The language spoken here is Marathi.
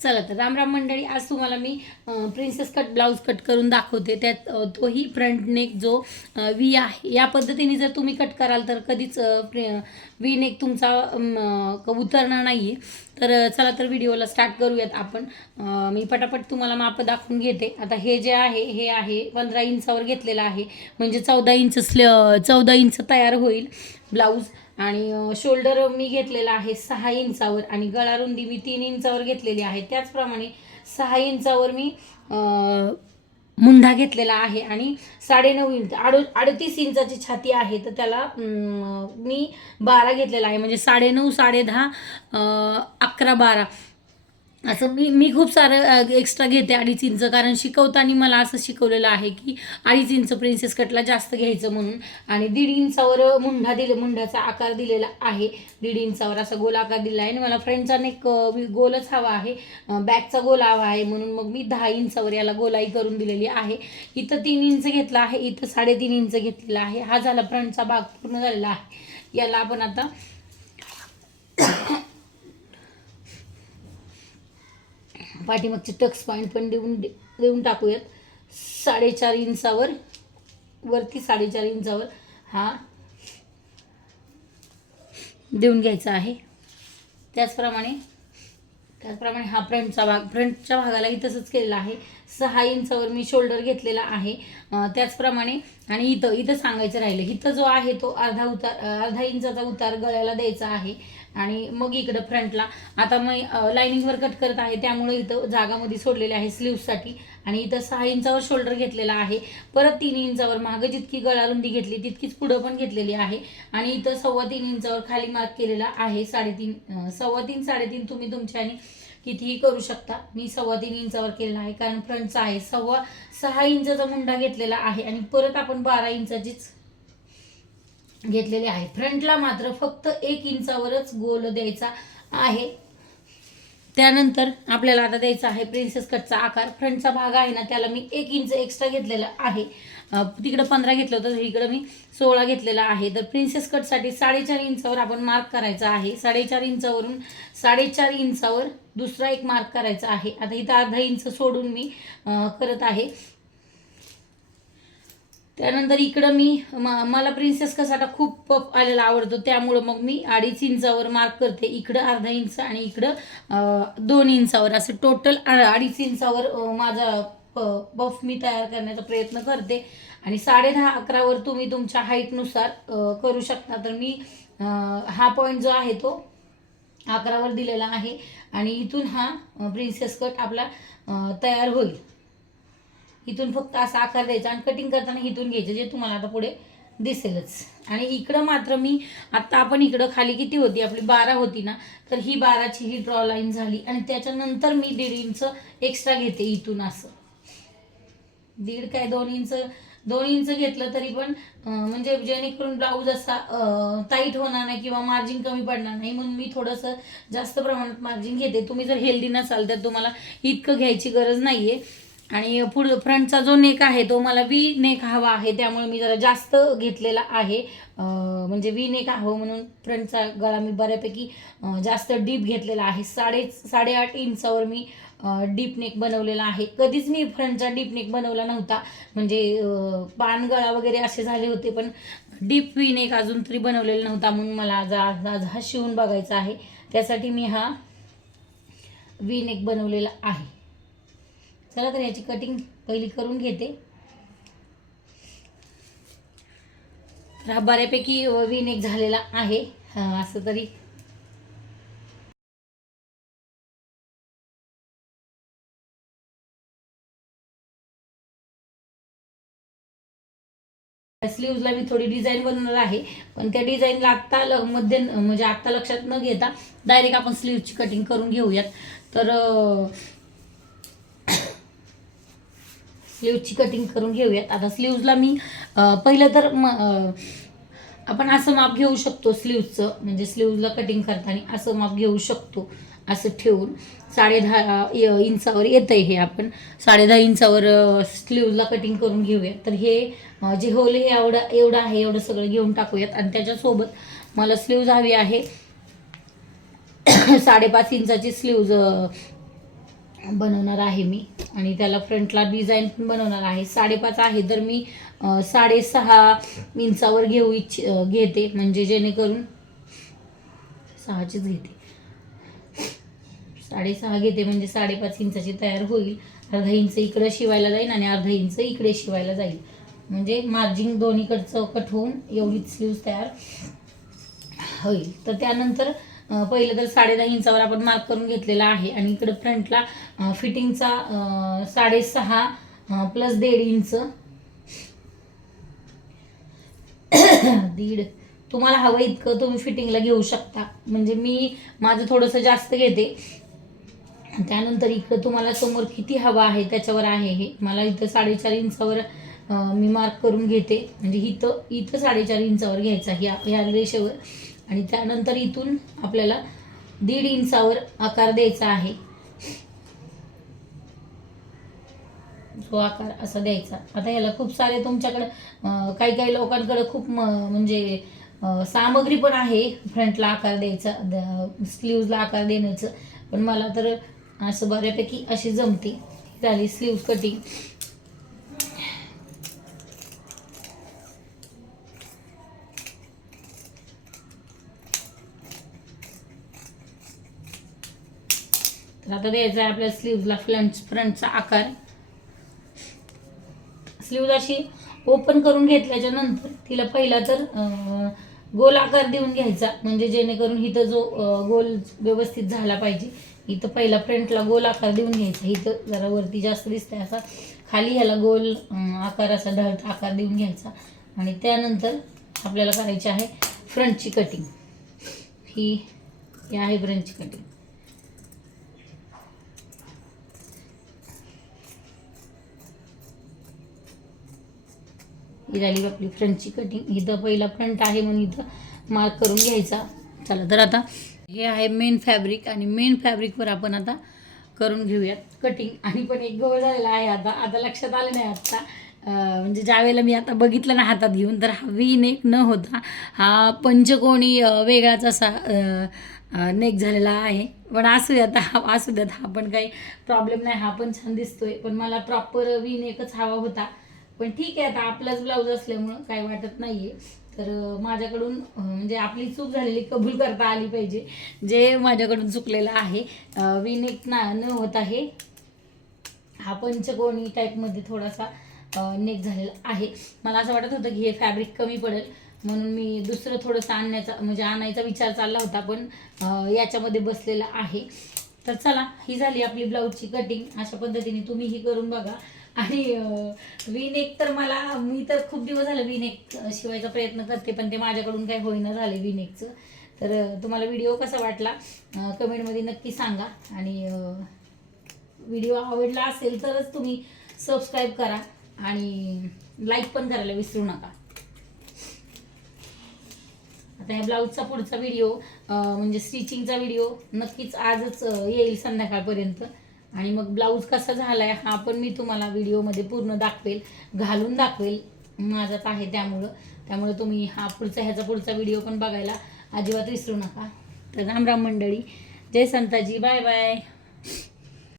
चला तर राम राम मंडळी आज तुम्हाला मी प्रिन्सेस कट ब्लाऊज कट करून दाखवते. त्यात तोही फ्रंट नेक जो वी आहे. या पद्धतीने जर तुम्ही कट कराल तर कधीच वी नेक तुमचा उतरणार नाही आहे तर चला तर व्हिडिओला स्टार्ट करूयात आपण. मी पटापट तुम्हाला माप दाखवून घेते. आता हे जे आहे हे आहे पंधरा इंचावर घेतलेलं आहे. म्हणजे चौदा इंच स्ल चौदा इंच तयार होईल ब्लाऊज आणि शोल्डर मी घेतलेला आहे सहा इंचावर आणि गळा रुंदी मी तीन इंचावर घेतलेली आहे. त्याचप्रमाणे सहा इंचावर मी मुंढा घेतलेला आहे आणि साडेनऊ इंच आडो अडतीस इंचाची छाती आहे. तर त्याला मी बारा घेतलेला आहे. म्हणजे साडेनऊ साडेदहा दहा अकरा बारा. असं मी मी खूप सारं एक्स्ट्रा घेते अडीच इंच कारण शिकवताना मला असं शिकवलेलं आहे की अडीच इंच प्रिन्सेस कटला जास्त घ्यायचं म्हणून. आणि दीड इंचावर मुंढा दिले मुंढ्याचा आकार दिलेला आहे. दीड इंचावर असा गोल आकार दिला आहे. आणि मला फ्रेंडचा नेक गोलच हवा आहे. बॅकचा गोल हवा आहे म्हणून मग मी दहा इंचावर याला गोलाई करून दिलेली आहे. इथं तीन इंच घेतला आहे. इथं साडेतीन इंच घेतलेला आहे. हा झाला फ्रंटचा भाग पूर्ण झालेला आहे. याला आपण आता पाठीमागचे टक्स पॉईंट पण देऊन देऊन टाकूयात. साडेचार इंचावर वरती साडेचार इंचावर हा देऊन घ्यायचा आहे. त्याचप्रमाणे त्याचप्रमाणे हा फ्रंटचा भाग फ्रंटच्या भागालाही तसंच केलेला आहे. सहा इंचावर मी शोल्डर घेतलेला आहे. त्याचप्रमाणे आणि इथं इथं सांगायचं राहिलं इथं जो आहे तो अर्धा उतार अर्धा इंचाचा उतार गळ्याला द्यायचा आहे. आणि मग इकडं फ्रंटला आता मी लाईनिंगवर कट करत आहे त्यामुळे इथं जागामध्ये सोडलेले आहे स्लीव्हसाठी आणि इथं सहा इंचावर शोल्डर घेतलेला आहे. परत तीन इंचावर मागं जितकी गळारुंदी घेतली तितकीच पुढं पण घेतलेली आहे. आणि इथं सव्वा तीन इंचावर खाली मार्क केलेला आहे साडेतीन सव्वा तीन साडेतीन तुम्ही तुमच्याने कितीही करू शकता. मी सव्वा तीन इंचावर केलेला आहे कारण फ्रंटचा आहे. सव्वा सहा इंचाचा मुंडा घेतलेला आहे आणि परत आपण बारा इंचाचीच घेतलेले आहे. फ्रंटला मात्र फक्त एक इंचावरच गोल द्यायचा आहे. त्यानंतर आपल्याला आता द्यायचा आहे प्रिन्सेस कटचा आकार. फ्रंटचा भाग आहे ना त्याला मी एक इंच एक्स्ट्रा घेतलेला आहे. तिकडं पंधरा घेतलं होतं तर इकडं मी सोळा घेतलेला आहे. तर प्रिन्सेस कटसाठी साडेचार इंचावर आपण मार्क करायचा आहे. साडेचार इंचावरून साडेचार इंचावर दुसरा एक मार्क करायचा आहे. आता इथं अर्धा इंच सोडून मी करत आहे. त्यानंतर इकडं मी म- मला प्रिन्सेस कसाटा खूप पफ आलेला आवडतो. त्यामुळं मग मी अडीच इंचावर मार्क करते. इकडं अर्धा इंच आणि इकडं दोन इंचावर. असं टोटल अडीच इंचावर माझा प- पफ मी तयार करण्याचा प्रयत्न करते. आणि साडे दहा अकरावर तुम्ही तुमच्या हाईटनुसार करू शकता. तर मी हा पॉईंट जो आहे तो अकरावर दिलेला आहे. आणि इथून हा प्रिन्सेस कट आपला तयार होईल. इथून फक्त असा आकार द्यायचा आणि कटिंग करताना इथून घ्यायचं जे तुम्हाला आता पुढे दिसेलच. आणि इकडं मात्र मी आत्ता आपण इकडं खाली किती होती? आपली बारा होती ना? तर ही बाराची ही ड्रॉ लाईन झाली. आणि त्याच्यानंतर मी दीड इंच एक्स्ट्रा घेते इथून असं. दीड काय दोन इंच? दोन इंच घेतलं तरी पण म्हणजे जेणेकरून ब्लाऊज असा टाईट होणार नाही किंवा मार्जिन कमी पडणार नाही. म्हणून मी थोडंसं जास्त प्रमाणात मार्जिन घेते. तुम्ही जर हेल्दी नसाल तर तुम्हाला इतकं घ्यायची गरज नाही आहे आणि पुढ फ्रंटचा जो नेक आहे तो मला वी नेक हवा आहे त्यामुळे मी जरा जास्त घेतलेला आहे. म्हणजे वी नेक हवं म्हणून फ्रंटचा गळा मी बऱ्यापैकी जास्त डीप घेतलेला आहे. साडे साडेआठ इंचावर मी डीप नेक बनवलेला आहे. कधीच मी फ्रंटचा डीप नेक बनवला नव्हता. म्हणजे पान गळा वगैरे असे झाले होते पण डीप वी नेक अजून तरी बनवलेला नव्हता म्हणून मला आज आज आज हा शिवून बघायचा आहे. त्यासाठी मी हा वी नेक बनवलेला आहे. चला तर याची कटिंग पहिली करून घेते. तर हा बऱ्यापैकी वी एक झालेला आहे. असं तरी. स्लीव्हजला मी थोडी डिझाईन बनवणार आहे. पण त्या डिझाईनला आत्ता ल मध्ये म्हणजे आत्ता लक्षात न घेता डायरेक्ट आपण स्लीवची कटिंग करून घेऊयात. तर स्लीवची कटिंग करून घेऊयात. आता स्लीवला मी पहिलं तर म आपण असं माप घेऊ शकतो स्लीवचं म्हणजे स्लीवला कटिंग करताना असं माप घेऊ शकतो. असं ठेवून साडे दहा इंचावर येतं आहे हे आपण. साडे दहा इंचावर स्लीवला कटिंग करून घेऊया तर हे जे होल हे एवढं एवढं आहे एवढं सगळं घेऊन टाकूयात. आणि त्याच्यासोबत मला स्लीव्ज हवी आहे. साडेपाच इंचाची स्लीव्ज बनवणार आहे मी. आणि त्याला फ्रंटला डिझाईन पण बनवणार आहे. साडेपाच आहे तर मी साडेसहा इंचावर घेऊ इच्छ घेते. म्हणजे जेणेकरून सहाचीच घेते. साडेसहा घेते म्हणजे साडेपाच इंचाची तयार होईल. अर्धा इंच इकडं शिवायला जाईल आणि अर्धा इंच इकडे शिवायला जाईल. म्हणजे मार्जिन दोन्हीकडचं कट होऊन एवढीच स्लीव्ज तयार होईल. तर त्यानंतर पहिलं तर साडे दहा इंचावर आपण मार्क करून घेतलेला आहे. आणि इकडं फ्रंटला फिटिंगचा साडेसहा प्लस दीड इंच. दीड. तुम्हाला हवं इतकं तुम्ही फिटिंगला घेऊ शकता. म्हणजे मी माझं थोडंसं जास्त घेते. त्यानंतर इकडं तुम्हाला समोर किती हवा आहे त्याच्यावर आहे हे. मला इथं साडेचार इंचावर मी मार्क करून घेते. म्हणजे इथं इथं साडेचार इंचावर घ्यायचा ह्या ह्या रेषेवर. आणि त्यानंतर इथून आपल्याला दीड इंचावर आकार द्यायचा आहे. जो आकार असा द्यायचा. आता याला खूप सारे तुमच्याकडं काही काही लोकांकडे खूप म्हणजे सामग्री पण आहे. फ्रंटला आकार द्यायचा स्लीव्जला आकार देण्याचं. पण मला तर असं बऱ्यापैकी अशी जमते. झाली स्लीव्ज कटिंग. तर आता द्यायचा आहे आपल्या स्लीव्जला फ्रंट फ्रंटचा आकार. स्लीव्ज अशी ओपन करून घेतल्याच्या नंतर तिला पहिला तर गोल आकार देऊन घ्यायचा. म्हणजे जेणेकरून इथं जो गोल व्यवस्थित झाला पाहिजे इथं पहिला फ्रंटला गोल आकार देऊन घ्यायचा. इथं जरा वरती जास्त दिसतंय असा. खाली ह्याला गोल आकार असा ढळत आकार देऊन घ्यायचा. आणि त्यानंतर आपल्याला करायची आहे फ्रंटची कटिंग ही ही आहे फ्रंटची कटिंग ही राहिली आपली फ्रंटची कटिंग इथं पहिला फ्रंट आहे म्हणून इथं मार्क करून घ्यायचा. चला तर आता हे आहे मेन फॅब्रिक आणि मेन फॅब्रिकवर आपण आता करून घेऊयात कटिंग आणि पण एक गोळ झालेला आहे आता. आता लक्षात आलं नाही आत्ता म्हणजे ज्यावेळेला मी आता बघितलं ना हातात घेऊन तर हा वी नेक न होता हा पंचकोणी वेगळाच असा नेक झालेला आहे. पण असू द्यात हा असू द्यात हा पण काही प्रॉब्लेम नाही. हा पण छान दिसतोय. पण मला प्रॉपर वी नेकच हवा होता. पण ठीक आहे आता आपलाच ब्लाऊज असल्यामुळं काय वाटत नाहीये. तर माझ्याकडून म्हणजे आपली चूक झालेली कबूल करता आली पाहिजे जे माझ्याकडून चुकलेलं आहे. विनेक ना न होत आहे. हा पंचकोणी टाईपमध्ये थोडासा नेक झालेला आहे. मला असं वाटत होतं की हे फॅब्रिक कमी पडेल. म्हणून मी दुसरं थोडंसं आणण्याचा म्हणजे आणायचा विचार चालला होता पण याच्यामध्ये बसलेला आहे. तर चला ही झाली आपली ब्लाऊजची कटिंग अशा पद्धतीने तुम्ही ही करून बघा. आणि विनेक तर मला मी तर खूप दिवस झालं विनेक शिवायचा प्रयत्न करते पण ते माझ्याकडून काही होईना झाले विनेकचं. तर तुम्हाला व्हिडिओ कसा वाटला कमेंटमध्ये नक्की सांगा. आणि व्हिडिओ आवडला असेल तरच तुम्ही सबस्क्राईब करा आणि लाईक पण करायला विसरू नका. आता ह्या ब्लाऊजचा पुढचा व्हिडिओ म्हणजे स्टिचिंगचा व्हिडिओ नक्कीच आजच येईल संध्याकाळपर्यंत. आणि मग ब्लाऊज कसा झालाय हा पण मी तुम्हाला व्हिडिओमध्ये पूर्ण दाखवेल घालून दाखवेल. माझाच आहे त्यामुळं. त्यामुळे तुम्ही हा पुढचा ह्याचा पुढचा व्हिडिओ पण बघायला अजिबात विसरू नका. तर राम राम मंडळी. जय संताजी. Bye bye.